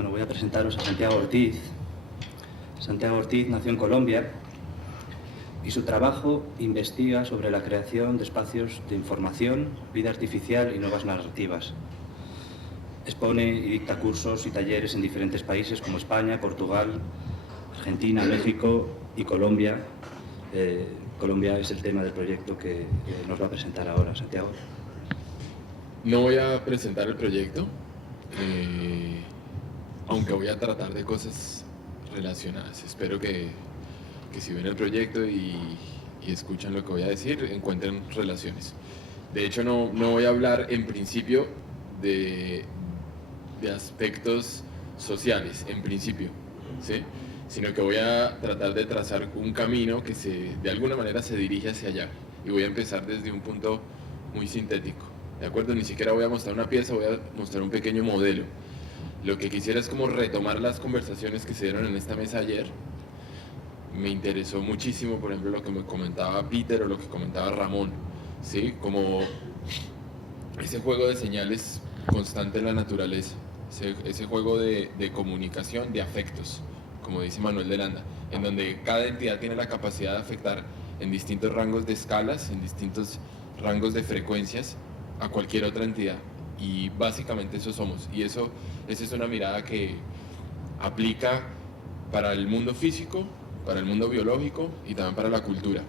Bueno, voy a presentaros a Santiago Ortiz. Santiago Ortiz nació en Colombia y su trabajo investiga sobre la creación de espacios de información, vida artificial y nuevas narrativas. Expone y dicta cursos y talleres en diferentes países como España, Portugal, Argentina, México y Colombia. Colombia es el tema del proyecto que nos va a presentar ahora, Santiago. No voy a presentar el proyecto, aunque voy a tratar de cosas relacionadas. Espero que si ven el proyecto y escuchan lo que voy a decir, encuentren relaciones. De hecho, no voy a hablar en principio de aspectos sociales, en principio, ¿sí? Sino que voy a tratar de trazar un camino que de alguna manera se dirige hacia allá. Y voy a empezar desde un punto muy sintético, ¿de acuerdo? Ni siquiera voy a mostrar una pieza, voy a mostrar un pequeño modelo. Lo que quisiera es como retomar las conversaciones que se dieron en esta mesa ayer. Me interesó muchísimo, por ejemplo, lo que me comentaba Peter o lo que comentaba Ramón, ¿sí? Como ese juego de señales constante en la naturaleza, ese juego de comunicación, de afectos, como dice Manuel de Landa, en donde cada entidad tiene la capacidad de afectar en distintos rangos de escalas, en distintos rangos de frecuencias a cualquier otra entidad. Y básicamente eso somos. Y esa es una mirada que aplica para el mundo físico, para el mundo biológico y también para la cultura.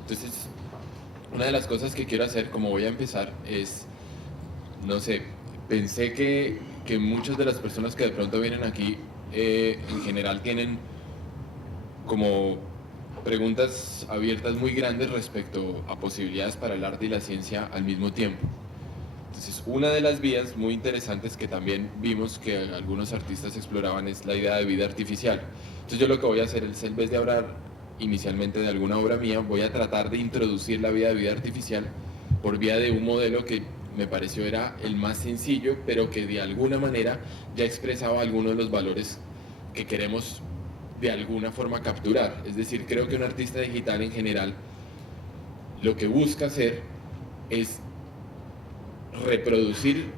Entonces, una de las cosas que quiero hacer, como voy a empezar, es, no sé, pensé que muchas de las personas que de pronto vienen aquí, en general tienen como preguntas abiertas muy grandes respecto a posibilidades para el arte y la ciencia al mismo tiempo. Entonces, una de las vías muy interesantes que también vimos que algunos artistas exploraban es la idea de vida artificial. Entonces, yo lo que voy a hacer es, en vez de hablar inicialmente de alguna obra mía, voy a tratar de introducir la vida artificial por vía de un modelo que me pareció era el más sencillo, pero que de alguna manera ya expresaba algunos de los valores que queremos de alguna forma capturar. Es decir, creo que un artista digital en general lo que busca hacer es reproducir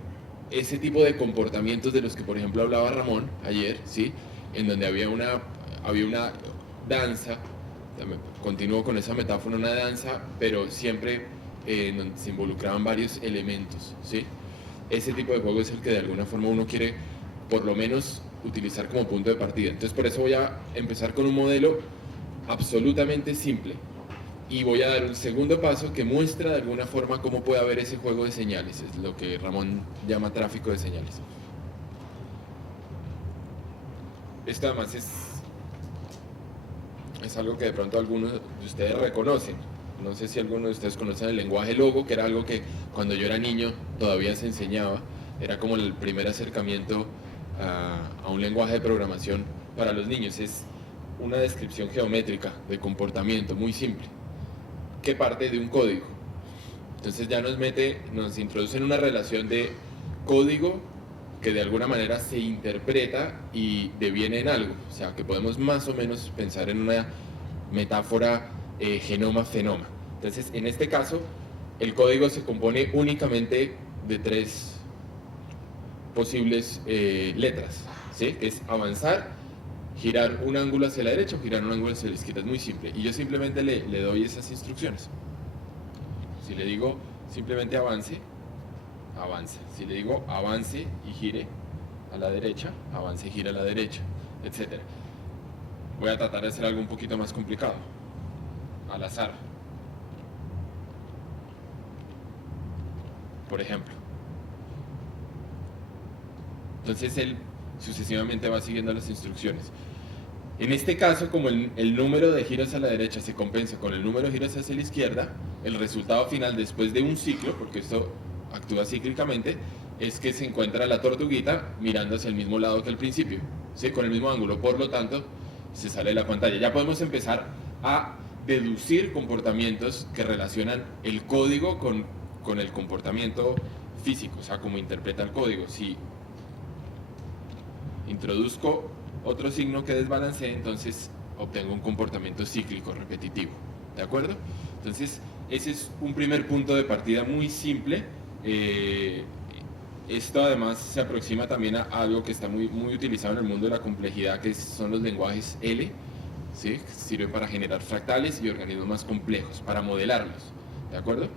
ese tipo de comportamientos de los que, por ejemplo, hablaba Ramón ayer, ¿sí? En donde había una danza, continúo con esa metáfora, una danza, pero siempre en donde se involucraban varios elementos, ¿sí? Ese tipo de juego es el que de alguna forma uno quiere, por lo menos, utilizar como punto de partida. Entonces, por eso voy a empezar con un modelo absolutamente simple. Y voy a dar un segundo paso que muestra de alguna forma cómo puede haber ese juego de señales, es lo que Ramón llama tráfico de señales. Esto además es algo que de pronto algunos de ustedes reconocen. No sé si algunos de ustedes conocen el lenguaje logo, que era algo que cuando yo era niño todavía se enseñaba. Era como el primer acercamiento a un lenguaje de programación para los niños. Es una descripción geométrica de comportamiento muy simple, que parte de un código. Entonces ya nos introduce en una relación de código que de alguna manera se interpreta y deviene en algo. O sea, que podemos más o menos pensar en una metáfora genoma-fenoma. Entonces, en este caso, el código se compone únicamente de 3 posibles letras, ¿sí? Que es avanzar, girar un ángulo hacia la derecha o girar un ángulo hacia la izquierda. Es muy simple. Y yo simplemente le doy esas instrucciones. Si le digo simplemente avance, avance. Si le digo avance y gire a la derecha, avance y gire a la derecha, etc. Voy a tratar de hacer algo un poquito más complicado. Al azar. Por ejemplo. Entonces él sucesivamente va siguiendo las instrucciones. En este caso, como el número de giros a la derecha se compensa con el número de giros hacia la izquierda, el resultado final después de un ciclo, porque esto actúa cíclicamente, es que se encuentra la tortuguita mirando hacia el mismo lado que al principio, ¿sí? Con el mismo ángulo. Por lo tanto, se sale de la pantalla. Ya podemos empezar a deducir comportamientos que relacionan el código con el comportamiento físico, o sea, cómo interpreta el código. Si introduzco otro signo que desbalancee, entonces obtengo un comportamiento cíclico repetitivo, ¿de acuerdo? Entonces ese es un primer punto de partida muy simple, esto además se aproxima también a algo que está muy utilizado en el mundo de la complejidad, que son los lenguajes L, ¿sí? Que sirven para generar fractales y organismos más complejos, para modelarlos, ¿de acuerdo?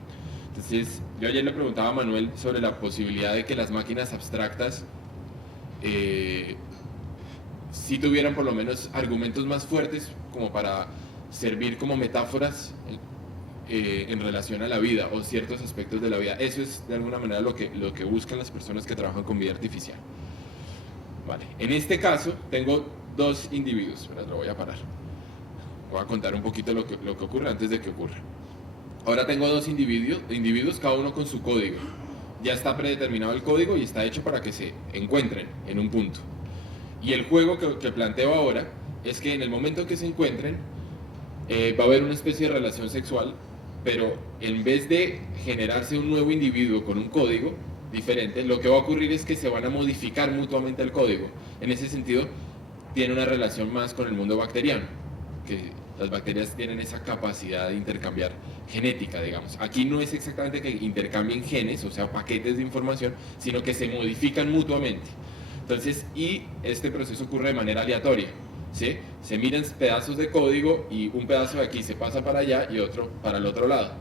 Entonces, yo ayer le preguntaba a Manuel sobre la posibilidad de que las máquinas abstractas sí tuvieran por lo menos argumentos más fuertes como para servir como metáforas en relación a la vida o ciertos aspectos de la vida. Eso es de alguna manera lo que buscan las personas que trabajan con vida artificial. Vale. En este caso tengo dos individuos, pero lo voy a parar. Voy a contar un poquito lo que ocurre antes de que ocurra. Ahora tengo dos individuos, cada uno con su código. Ya está predeterminado el código y está hecho para que se encuentren en un punto. Y el juego que planteo ahora es que en el momento en que se encuentren, va a haber una especie de relación sexual, pero en vez de generarse un nuevo individuo con un código diferente, lo que va a ocurrir es que se van a modificar mutuamente el código. En ese sentido, tiene una relación más con el mundo bacteriano, que las bacterias tienen esa capacidad de intercambiar genética, digamos. Aquí no es exactamente que intercambien genes, o sea, paquetes de información, sino que se modifican mutuamente. Entonces, y este proceso ocurre de manera aleatoria, ¿sí? Se miran pedazos de código y un pedazo de aquí se pasa para allá y otro para el otro lado.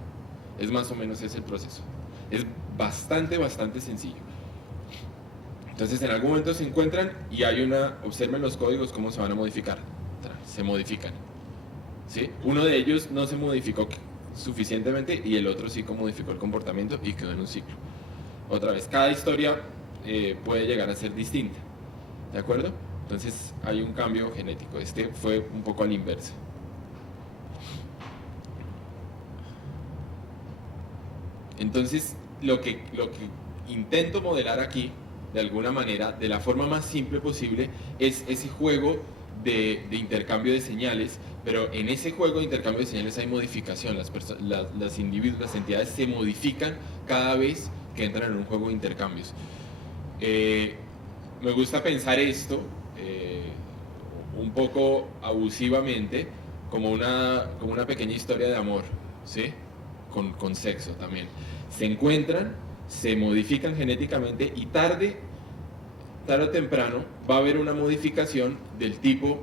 Es más o menos ese el proceso. Es bastante sencillo. Entonces, en algún momento se encuentran y hay observen los códigos cómo se van a modificar. Se modifican, ¿sí? Uno de ellos no se modificó suficientemente y el otro sí modificó el comportamiento y quedó en un ciclo. Otra vez, cada historia puede llegar a ser distinta, ¿de acuerdo? Entonces hay un cambio genético. Este fue un poco al inverso. Entonces lo que intento modelar aquí, de alguna manera, de la forma más simple posible, es ese juego de intercambio de señales, pero en ese juego de intercambio de señales hay modificación. Las individuos, las entidades se modifican cada vez que entran en un juego de intercambios. Me gusta pensar esto un poco abusivamente como una pequeña historia de amor, ¿sí? Con sexo también. Se encuentran, se modifican genéticamente y tarde o temprano va a haber una modificación del tipo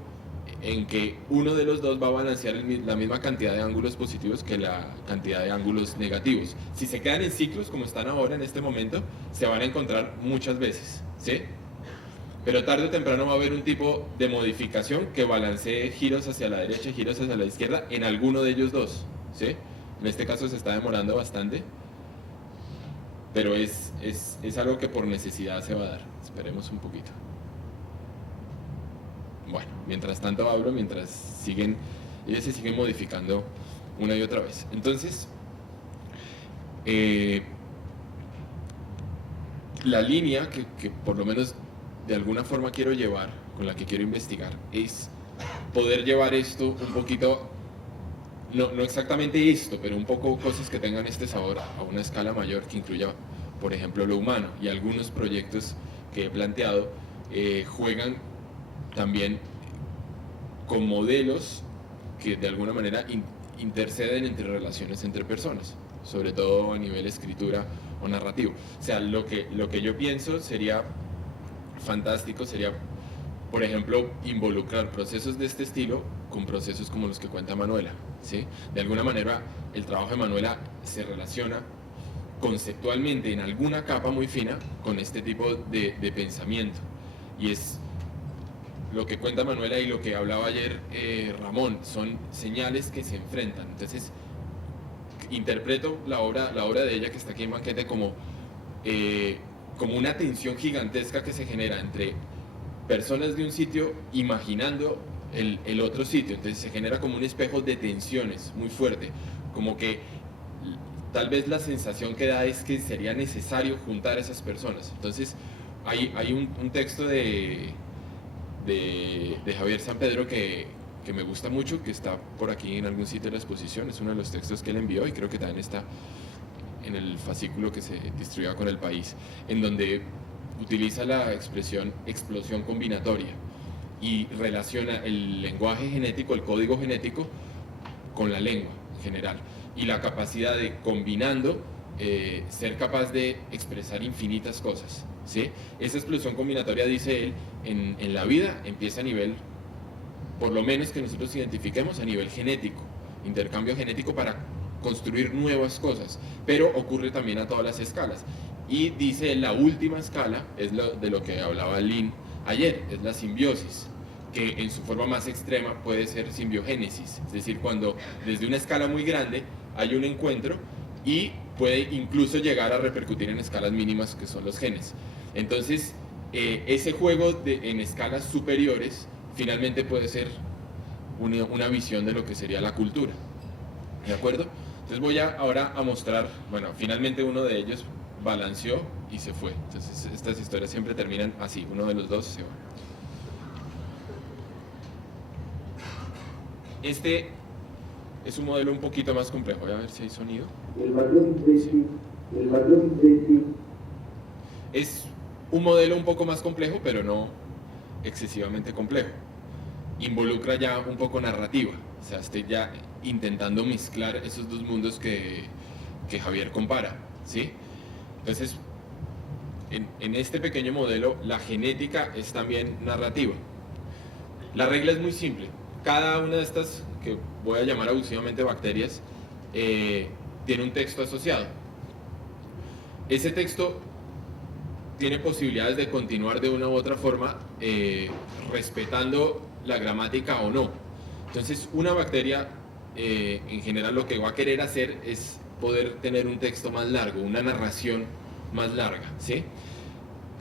en que uno de los dos va a balancear la misma cantidad de ángulos positivos que la cantidad de ángulos negativos. Si se quedan en ciclos como están ahora en este momento, se van a encontrar muchas veces, ¿sí? Pero tarde o temprano va a haber un tipo de modificación que balancee giros hacia la derecha y giros hacia la izquierda en alguno de ellos dos, ¿sí? En este caso se está demorando bastante, pero es algo que por necesidad se va a dar. Esperemos un poquito. Bueno, mientras tanto hablo, mientras ellos se siguen modificando una y otra vez. Entonces, la línea que por lo menos de alguna forma quiero llevar, con la que quiero investigar, es poder llevar esto un poquito, no exactamente esto, pero un poco cosas que tengan este sabor a una escala mayor que incluya, por ejemplo, lo humano. Y algunos proyectos que he planteado juegan también con modelos que de alguna manera interceden entre relaciones entre personas, sobre todo a nivel escritura o narrativo. O sea, lo que yo pienso sería fantástico, sería, por ejemplo, involucrar procesos de este estilo con procesos como los que cuenta Manuela, ¿sí? De alguna manera, el trabajo de Manuela se relaciona conceptualmente en alguna capa muy fina con este tipo de pensamiento, y es lo que cuenta Manuela y lo que hablaba ayer Ramón, son señales que se enfrentan. Entonces interpreto la obra de ella que está aquí en Banquete como una tensión gigantesca que se genera entre personas de un sitio imaginando el otro sitio. Entonces se genera como un espejo de tensiones muy fuerte, como que tal vez la sensación que da es que sería necesario juntar a esas personas. Entonces hay un texto de Javier San Pedro que me gusta mucho, que está por aquí en algún sitio de la exposición. Es uno de los textos que él envió y creo que también está en el fascículo que se distribuía con El País, en donde utiliza la expresión explosión combinatoria y relaciona el lenguaje genético, el código genético, con la lengua en general, y la capacidad de, combinando, ser capaz de expresar infinitas cosas, ¿sí? Esa explosión combinatoria, dice él, en la vida empieza a nivel, por lo menos que nosotros identifiquemos, a nivel genético, intercambio genético para construir nuevas cosas, pero ocurre también a todas las escalas. Y dice la última escala, es de lo que hablaba Lynn ayer, es la simbiosis, que en su forma más extrema puede ser simbiogénesis, es decir, cuando desde una escala muy grande hay un encuentro y puede incluso llegar a repercutir en escalas mínimas, que son los genes. Entonces, ese juego en escalas superiores finalmente puede ser una visión de lo que sería la cultura, ¿de acuerdo? Entonces voy ahora a mostrar, bueno, finalmente uno de ellos balanceó y se fue. Entonces estas historias siempre terminan así, uno de los dos se va. Este es un modelo un poquito más complejo, voy a ver si hay sonido. El mayor imbécil. Es un modelo un poco más complejo, pero no excesivamente complejo. Involucra ya un poco narrativa, o sea, estoy ya intentando mezclar esos dos mundos que Javier compara, ¿sí? Entonces, en este pequeño modelo, la genética es también narrativa. La regla es muy simple. Cada una de estas, que voy a llamar abusivamente bacterias, tiene un texto asociado. Ese texto tiene posibilidades de continuar de una u otra forma, respetando la gramática o no. Entonces, una bacteria, en general, lo que va a querer hacer es poder tener un texto más largo, una narración más larga, ¿sí?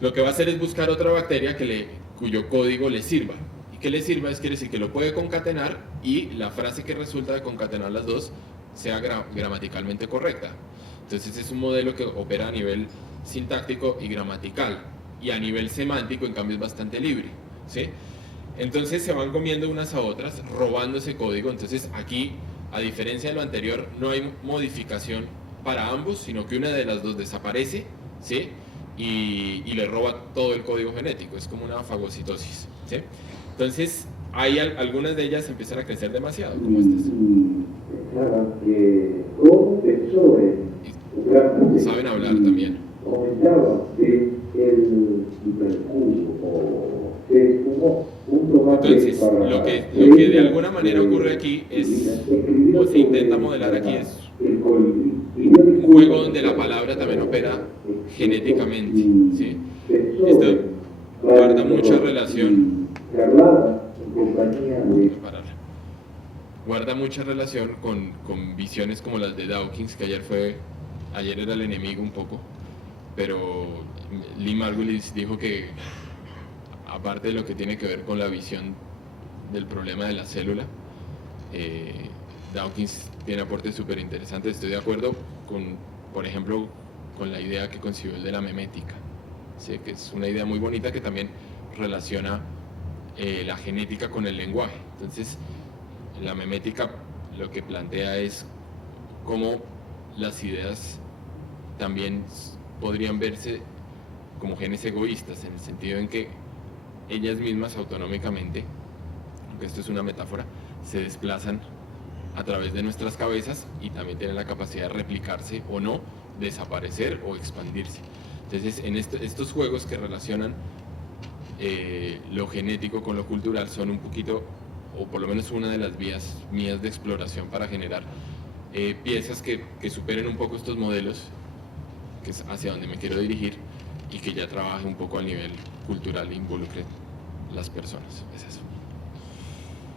Lo que va a hacer es buscar otra bacteria cuyo código le sirva. ¿Y qué le sirva? Quiere decir que lo puede concatenar y la frase que resulta de concatenar las dos sea gramaticalmente correcta. Entonces es un modelo que opera a nivel sintáctico y gramatical, y a nivel semántico, en cambio, es bastante libre, ¿sí? Entonces se van comiendo unas a otras, robando ese código. Entonces aquí, a diferencia de lo anterior, no hay modificación para ambos, sino que una de las dos desaparece, ¿sí? Y le roba todo el código genético. Es como una fagocitosis, ¿sí? Entonces, algunas de ellas empiezan a crecer demasiado, como estas. Saben hablar también. Entonces, lo que de alguna manera ocurre aquí es, o se intenta modelar aquí, es un juego donde la palabra también opera genéticamente, ¿sí? Esto guarda mucha relación. Guarda mucha relación con visiones como las de Dawkins, que ayer era el enemigo un poco, pero Lee Margulis dijo que, aparte de lo que tiene que ver con la visión del problema de la célula, Dawkins tiene aportes súper interesantes. Estoy de acuerdo por ejemplo, con la idea que concibió el de la memética, ¿sí? Que es una idea muy bonita que también relaciona la genética con el lenguaje. Entonces, la memética lo que plantea es cómo las ideas también podrían verse como genes egoístas, en el sentido en que ellas mismas autonómicamente, aunque esto es una metáfora, se desplazan a través de nuestras cabezas y también tienen la capacidad de replicarse o no, desaparecer o expandirse. Entonces, en estos juegos que relacionan lo genético con lo cultural son un poquito, o por lo menos una de las vías mías de exploración para generar piezas que superen un poco estos modelos, que es hacia donde me quiero dirigir, y que ya trabaje un poco a nivel cultural e involucre las personas. Es eso.